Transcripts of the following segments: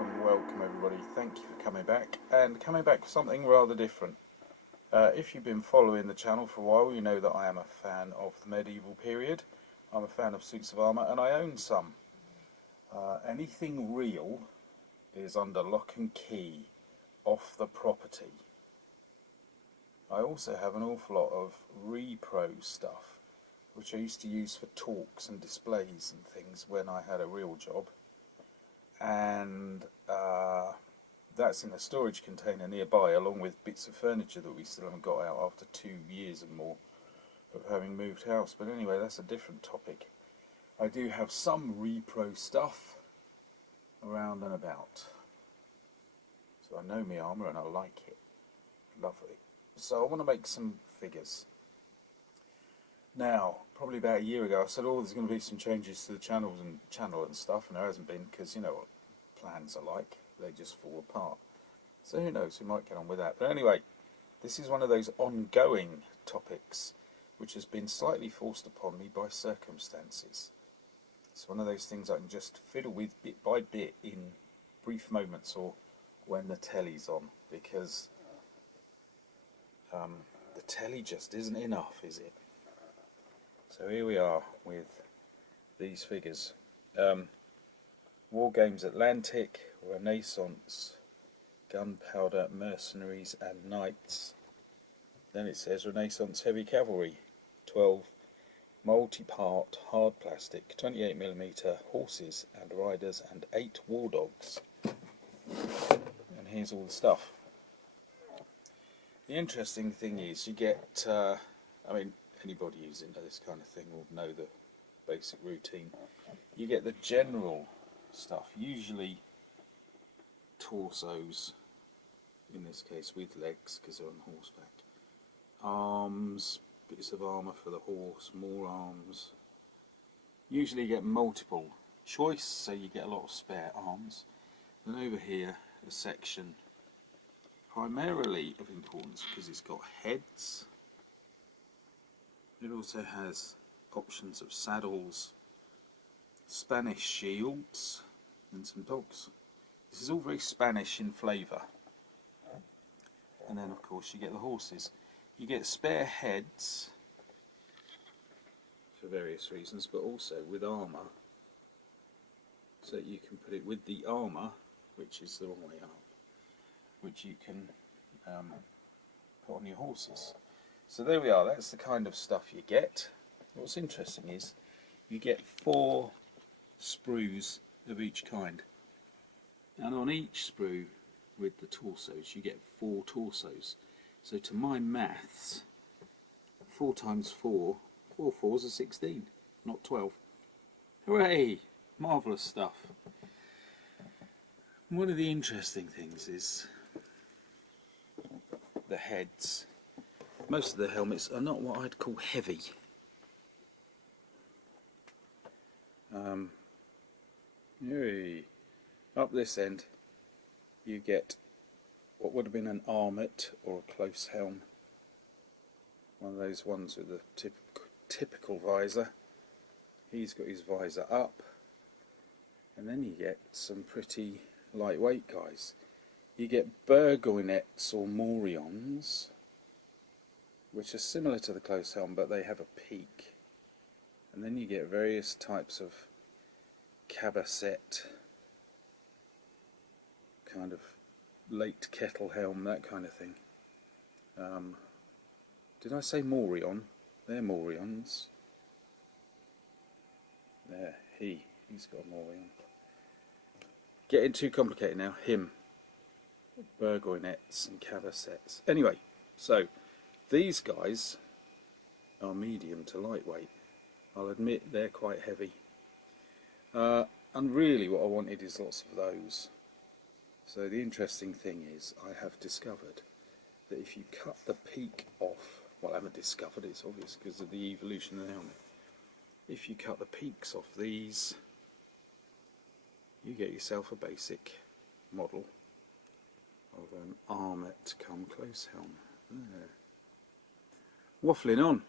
welcome everybody. Thank you for coming back, and coming back for something rather different. If you've been following the channel for a while, you know that I am a fan of the medieval period. I'm a fan of suits of armour, and I own some. Anything real is under lock and key off the property. I also have an awful lot of repro stuff, which I used to use for talks and displays and things when I had a real job. And that's in a storage container nearby, along with bits of furniture that we still haven't got out after 2 years and more of having moved house. But anyway, that's a different topic. I do have some repro stuff around and about, so I know my armour and I like it. Lovely. So I want to make some figures. Now, probably about a year ago, I said, oh, there's going to be some changes to the channel and stuff, and there hasn't been, because you know what plans are like, they just fall apart. So who knows, we might get on with that. But anyway, this is one of those ongoing topics which has been slightly forced upon me by circumstances. It's one of those things I can just fiddle with bit by bit in brief moments or when the telly's on, because the telly just isn't enough, is it? So here we are with these figures. Wargames Atlantic, Renaissance, Gunpowder, Mercenaries and Knights. Then it says Renaissance Heavy Cavalry, 12 multi-part hard plastic, 28mm horses and riders and 8 war dogs. And here's all the stuff. The interesting thing is you get, I mean, anybody who's into this kind of thing will know the basic routine. You get the general stuff, usually torsos, in this case with legs because they're on horseback, arms, bits of armour for the horse, more arms. Usually you get multiple choice, so you get a lot of spare arms. And over here a section primarily of importance because it's got heads. It also has options of saddles, Spanish shields and some dogs. This is all very Spanish in flavour. And then of course you get the horses. You get spare heads for various reasons, but also with armour, so that you can put it with the armour, which is the wrong way up, which you can put on your horses. So there we are, that's the kind of stuff you get. What's interesting is you get 4 sprues of each kind, and on each sprue with the torsos you get 4 torsos. So to my maths, 4 times 4, 4 fours are 16, not 12. Hooray! Marvellous stuff. One of the interesting things is the heads. Most of the helmets are not what I'd call heavy. Up this end you get what would have been an armet or a close helm, one of those ones with a typical visor. He's got his visor up, and then you get some pretty lightweight guys. You get burgoynets or morions, which are similar to the close helm, but they have a peak. And then you get various types of cabasset, kind of late kettle helm, that kind of thing. Did I say morion? They're morions. There, he's got a morion. Getting too complicated now. Him. Burgoynets and cabassets. Anyway, so these guys are medium to lightweight. I'll admit they're quite heavy. And really what I wanted is lots of those. So the interesting thing is I have discovered that if you cut the peak off, well I haven't discovered, it's obvious because of the evolution of the helmet. If you cut the peaks off these, you get yourself a basic model of an armet come close helm. There. Waffling on.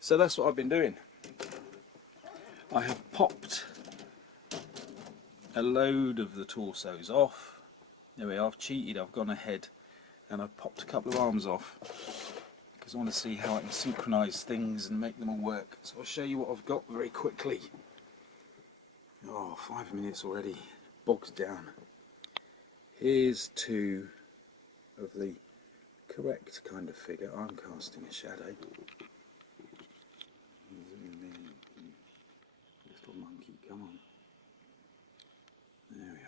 So that's what I've been doing. I have popped a load of the torsos off. There we are, I've cheated, I've gone ahead and I've popped a couple of arms off because I want to see how I can synchronise things and make them all work. So I'll show you what I've got very quickly. Oh, 5 minutes already, bogs down. Here's two of the correct kind of figure. I'm casting a shadow. Little monkey, come on. There we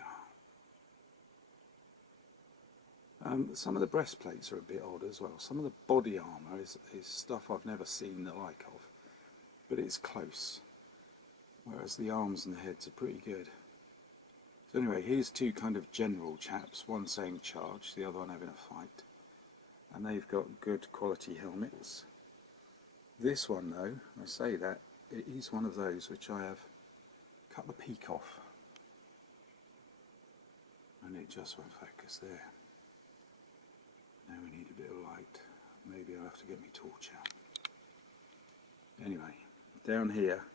are. Some of the breastplates are a bit odd as well. Some of the body armour is stuff I've never seen the like of, but it's close. Whereas the arms and the heads are pretty good. So anyway, here's two kind of general chaps, one saying charge, the other one having a fight. And they've got good quality helmets. This one though, I say that, it is one of those which I have cut the peak off. And it just won't focus there. Now we need a bit of light. Maybe I'll have to get my torch out. Anyway, down here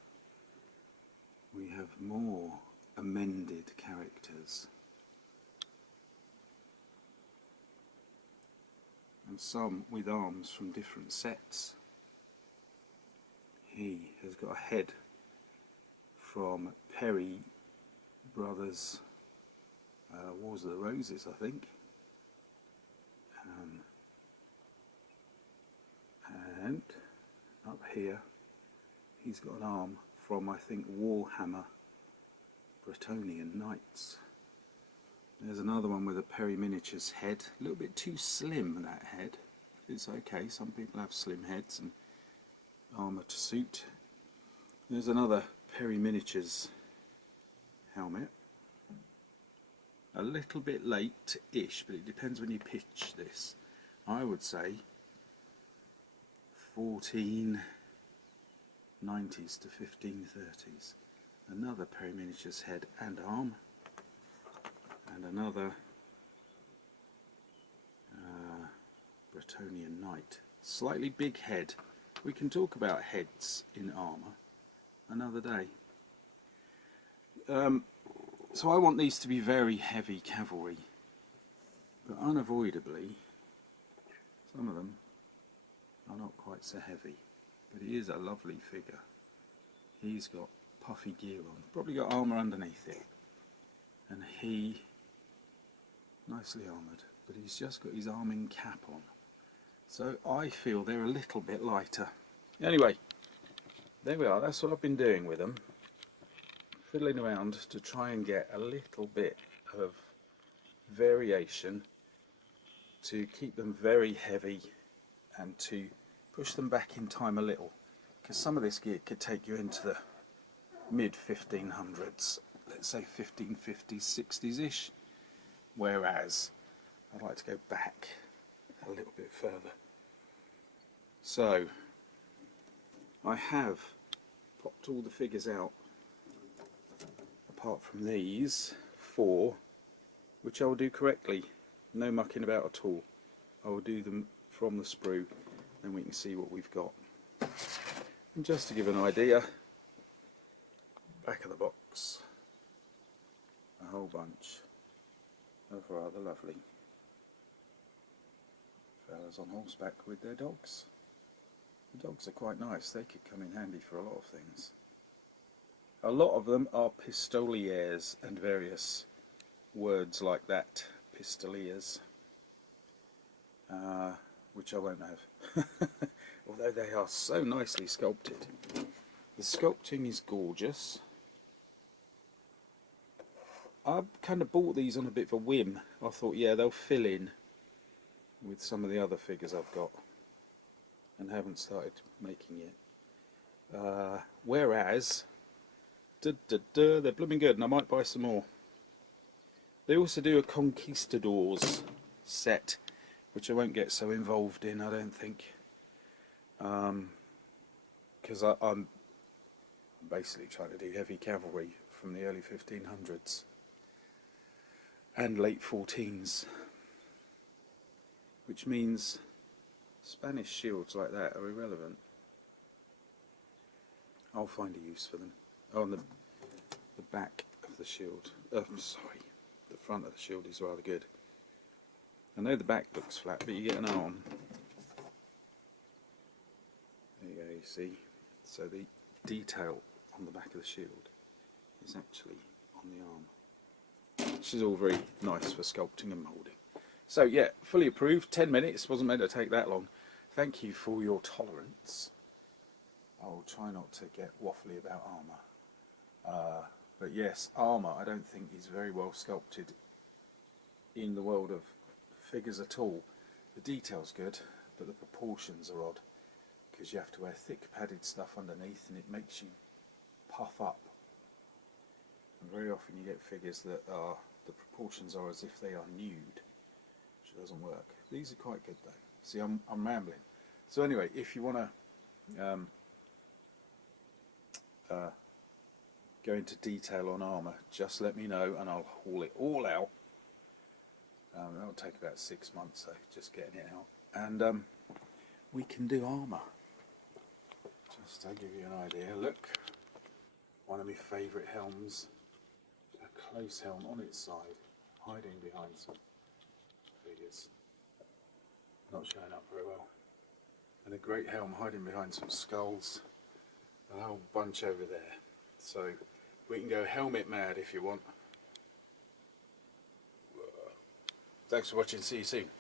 we have more amended characters. And some with arms from different sets. He has got a head from Perry Brothers Wars of the Roses, I think. And up here he's got an arm from, I think, Warhammer Bretonnian Knights. There's another one with a Perry Miniatures head. A little bit too slim, that head. It's okay, some people have slim heads and armour to suit. There's another Perry Miniatures helmet. A little bit late-ish, but it depends when you pitch this. I would say 1490s to 1530s. Another Perry Miniatures head and arm. And another Bretonnian Knight. Slightly big head. We can talk about heads in armour another day. So I want these to be very heavy cavalry, but unavoidably some of them are not quite so heavy. But he is a lovely figure. He's got puffy gear on, probably got armour underneath it, and he nicely armoured, but he's just got his arming cap on. So I feel they're a little bit lighter. Anyway, there we are, that's what I've been doing with them. Fiddling around to try and get a little bit of variation to keep them very heavy and to push them back in time a little, because some of this gear could take you into the mid 1500s, let's say 1550s, 60s ish, whereas I'd like to go back a little bit further. So I have popped all the figures out apart from these four, which I will do correctly, no mucking about at all. I will do them from the sprue, then we can see what we've got. And just to give an idea, back of the box, a whole bunch of rather lovely fellas on horseback with their dogs. The dogs are quite nice, they could come in handy for a lot of things. A lot of them are pistoliers and various words like that, pistoliers, which I won't have, although they are so nicely sculpted. The sculpting is gorgeous. I kind of bought these on a bit of a whim. I thought, yeah, they'll fill in with some of the other figures I've got and haven't started making yet. Whereas, they're blooming good, and I might buy some more. They also do a Conquistadors set, which I won't get so involved in, I don't think, because I'm basically trying to do heavy cavalry from the early 1500s and late 14s, which means Spanish shields like that are irrelevant. I'll find a use for them. Oh, on the back of the shield, sorry, the front of the shield is rather good. I know the back looks flat, but you get an arm. There you go, you see. So the detail on the back of the shield is actually on the arm, which is all very nice for sculpting and moulding. So yeah, fully approved. 10 minutes, wasn't meant to take that long. Thank you for your tolerance. I'll try not to get waffly about armour. But yes, armour I don't think is very well sculpted in the world of figures at all. The detail's good, but the proportions are odd, because you have to wear thick padded stuff underneath and it makes you puff up. And very often you get figures that are, the proportions are as if they are nude, which doesn't work. These are quite good though. See, I'm rambling. So anyway, if you want to go into detail on armour, just let me know and I'll haul it all out. That'll take about 6 months, so just getting it out. And we can do armour. Just to give you an idea, look, one of my favourite helms, a close helm on its side, hiding behind some figures. Not showing up very well. And a great helm hiding behind some skulls. A whole bunch over there. So we can go helmet mad if you want. Thanks for watching, see you soon.